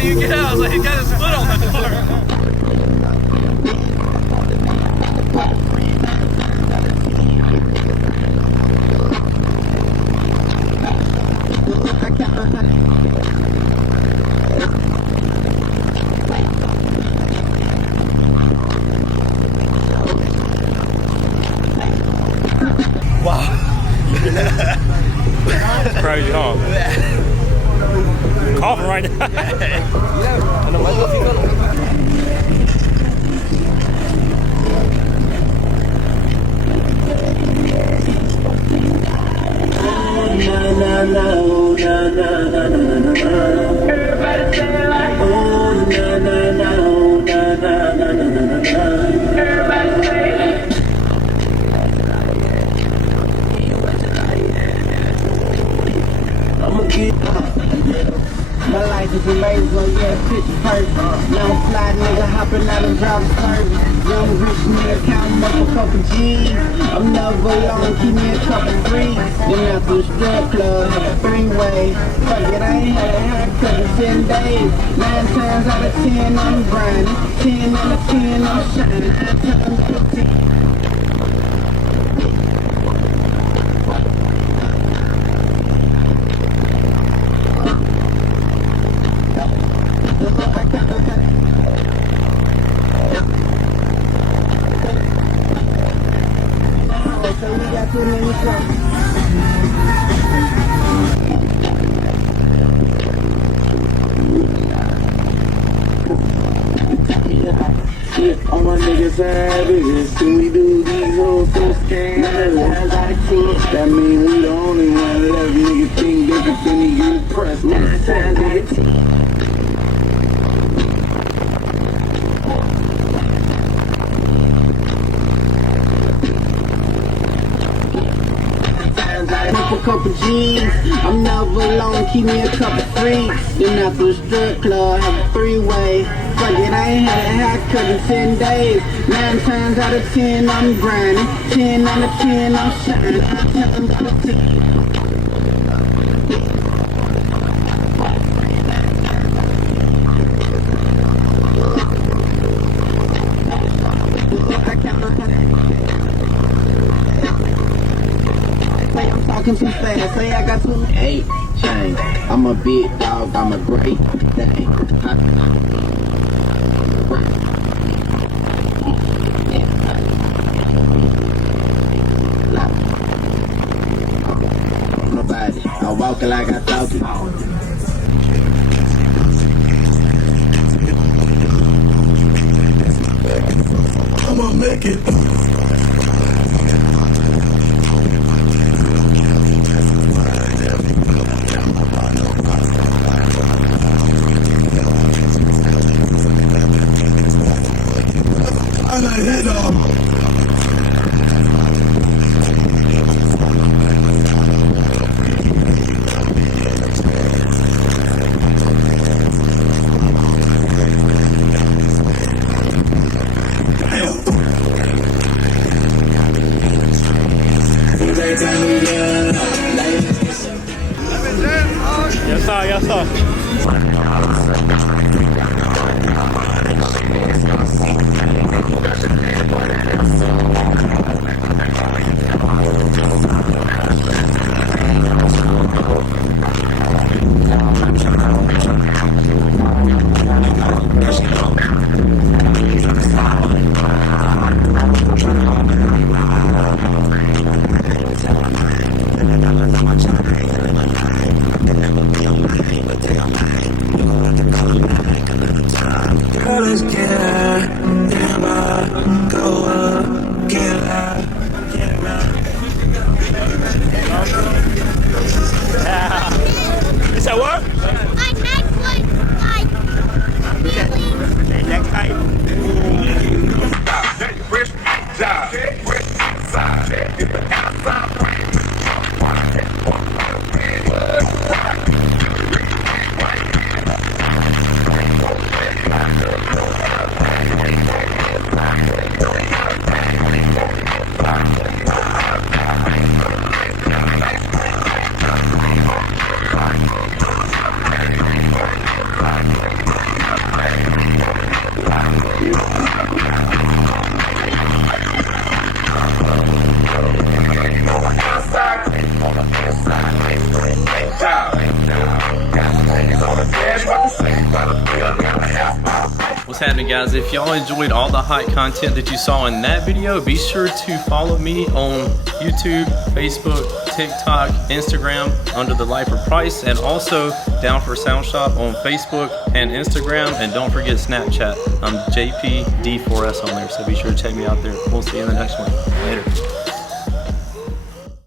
You get out, like he got his foot on the door. Wow. It's crazy, huh? Coughing right now. My life is amazing, yeah, picture perfect. Young fly nigga hopping out and driving service. Young rich nigga counting up a couple G's. I'm never alone, keep me a couple threes. Then after the strip club, have a three-way. Fuck it, I ain't had a haircut in 10 days. 9 times out of 10, I'm grinding. 10 out of 10, I'm shining. 9 times out of 10. All my niggas savages, can we do these hoes so scared? 9 times out of 10, that mean we the only one left. Niggas think different than you impressed. 9 times out of 10. A couple G's, I'm never alone, keep me a couple threes. Then after the strip club, have a three-way. Fuck it, I ain't had a haircut in 10 days. 9 times out of 10, I'm grinding. 10 out of 10, I'm shining. 9 times out of 10. I'm talking too fast, say I got too many chain. I'm a big dog, I'm a great thing. Nobody, I'm walking like I talk it. I'ma make it. I hit Yes, sir. Yes, sir. What's happening, guys? If y'all enjoyed all the hot content that you saw in that video, be sure to follow me on YouTube, Facebook, TikTok, Instagram under the Lifer Price, and also Down for Sound Shop on Facebook and Instagram, and don't forget Snapchat. I'm JPD4S on there, so be sure to check me out there. We'll see you in the next one. Later.